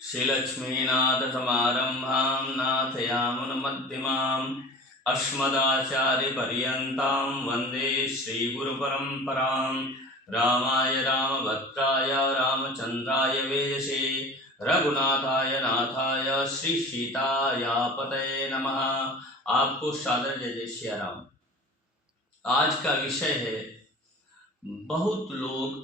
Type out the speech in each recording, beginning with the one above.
श्रीलक्ष्मीनाथसमारम्भां नाथयामुनमध्यमाम् अस्मदाचार्यपर्यन्तां वन्दे श्रीगुरुपरम्परां। रामाय रामभद्राय रामचन्द्राय वेदसे रघुनाथाय नाथाय श्री सीतायापतये नमः। आपको सादर जय जय सिया राम। आज का विषय है, बहुत लोग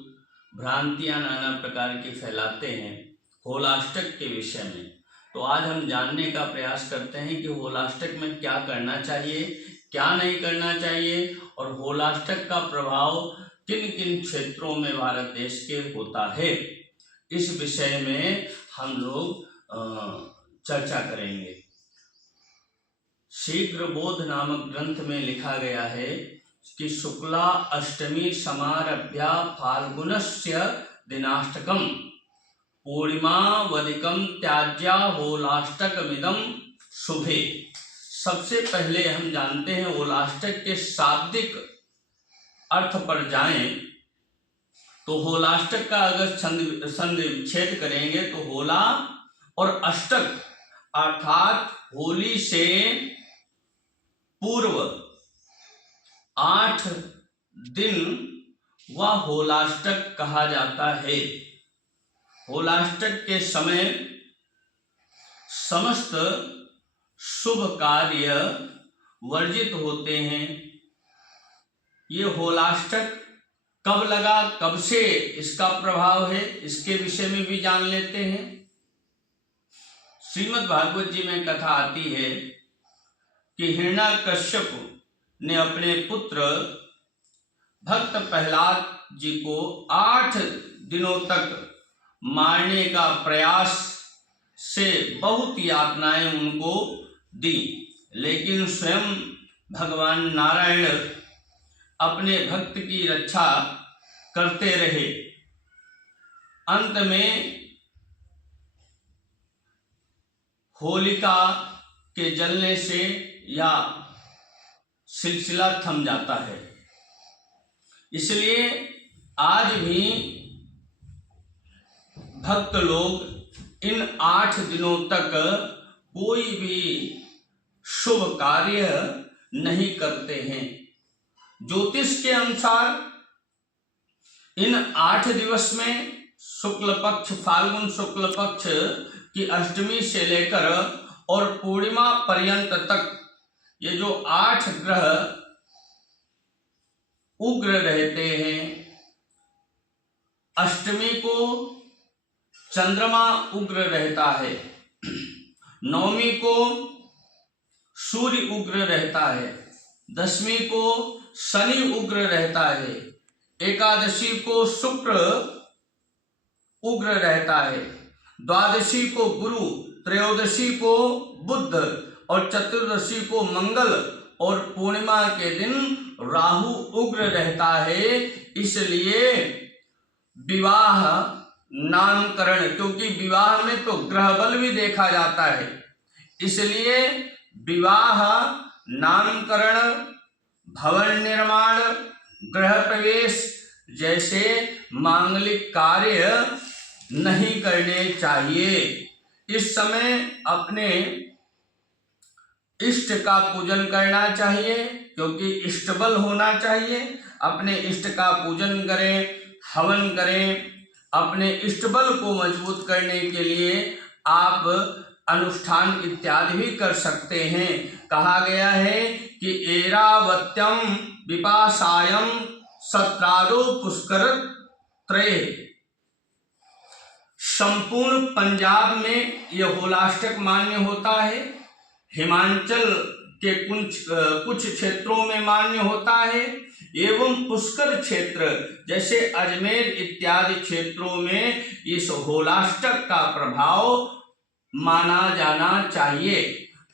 भ्रांतियां नाना प्रकार की फैलाते हैं होलाष्टक के विषय में। तो आज हम जानने का प्रयास करते हैं कि होलाष्टक में क्या करना चाहिए, क्या नहीं करना चाहिए, और होलाष्टक का प्रभाव किन किन क्षेत्रों में भारत देश के होता है। इस विषय में हम लोग चर्चा करेंगे। शीघ्र बोध नामक ग्रंथ में लिखा गया है कि शुक्ला अष्टमी समारभ्य फाल्गुनस्य दिनाष्टकम पूर्णिमावधिकम त्याज्या होलाष्टकमिदं शुभे। सबसे पहले हम जानते हैं होलाष्टक के शाब्दिक अर्थ पर जाएं तो होलाष्टक का अगर संधि विच्छेद करेंगे तो होला और अष्टक अर्थात होली से पूर्व 8 दिन वह होलाष्टक कहा जाता है। होलाष्टक के समय समस्त शुभ कार्य वर्जित होते हैं। ये होलाष्टक कब लगा, कब से इसका प्रभाव है, इसके विषय में भी जान लेते हैं। श्रीमद् भागवत जी में कथा आती है कि हिरण्याकश्यप ने अपने पुत्र भक्त प्रहलाद जी को 8 दिनों तक मारने का प्रयास से बहुत यातनाएं उनको दी, लेकिन स्वयं भगवान नारायण अपने भक्त की रक्षा करते रहे। अंत में होलिका के जलने से या सिलसिला थम जाता है। इसलिए आज भी भक्त लोग इन 8 दिनों तक कोई भी शुभ कार्य नहीं करते हैं। ज्योतिष के अनुसार इन 8 दिवस में शुक्ल पक्ष, फाल्गुन शुक्ल पक्ष की अष्टमी से लेकर और पूर्णिमा पर्यंत तक ये जो 8 ग्रह उग्र रहते हैं। अष्टमी को चंद्रमा उग्र रहता है, नवमी को सूर्य उग्र रहता है, दशमी को शनि उग्र रहता है, एकादशी को शुक्र उग्र रहता है, द्वादशी को गुरु, त्रयोदशी को बुध और चतुर्दशी को मंगल और पूर्णिमा के दिन राहु उग्र रहता है। इसलिए विवाह, नामकरण, क्योंकि विवाह में तो ग्रह बल भी देखा जाता है, इसलिए विवाह, नामकरण, भवन निर्माण, गृह प्रवेश जैसे मांगलिक कार्य नहीं करने चाहिए। इस समय अपने इष्ट का पूजन करना चाहिए, क्योंकि इष्ट बल होना चाहिए। अपने इष्ट का पूजन करें, हवन करें। अपने इष्ट बल को मजबूत करने के लिए आप अनुष्ठान इत्यादि भी कर सकते हैं। कहा गया है कि एरावत्यम विपासायम सत्रादो पुष्कर त्रय। संपूर्ण पंजाब में यह होलाष्टक मान्य होता है। हिमाचल के कुछ क्षेत्रों में मान्य होता है एवं पुष्कर क्षेत्र जैसे अजमेर इत्यादि क्षेत्रों में इस होलाष्टक का प्रभाव माना जाना चाहिए।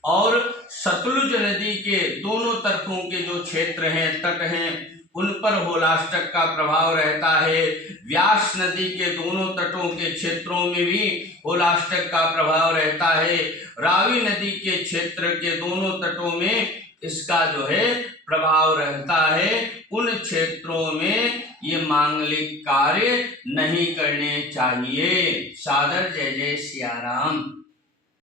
और सतलुज नदी के दोनों तरफों के जो क्षेत्र हैं, तट हैं, उन पर होलाष्टक का प्रभाव रहता है। व्यास नदी के दोनों तटों के क्षेत्रों में भी होलाष्टक का प्रभाव रहता है। रावी नदी के क्षेत्र के दोनों तटों में इसका जो है प्रभाव रहता है। उन क्षेत्रों में ये मांगलिक कार्य नहीं करने चाहिए। सादर जय जय सिया राम।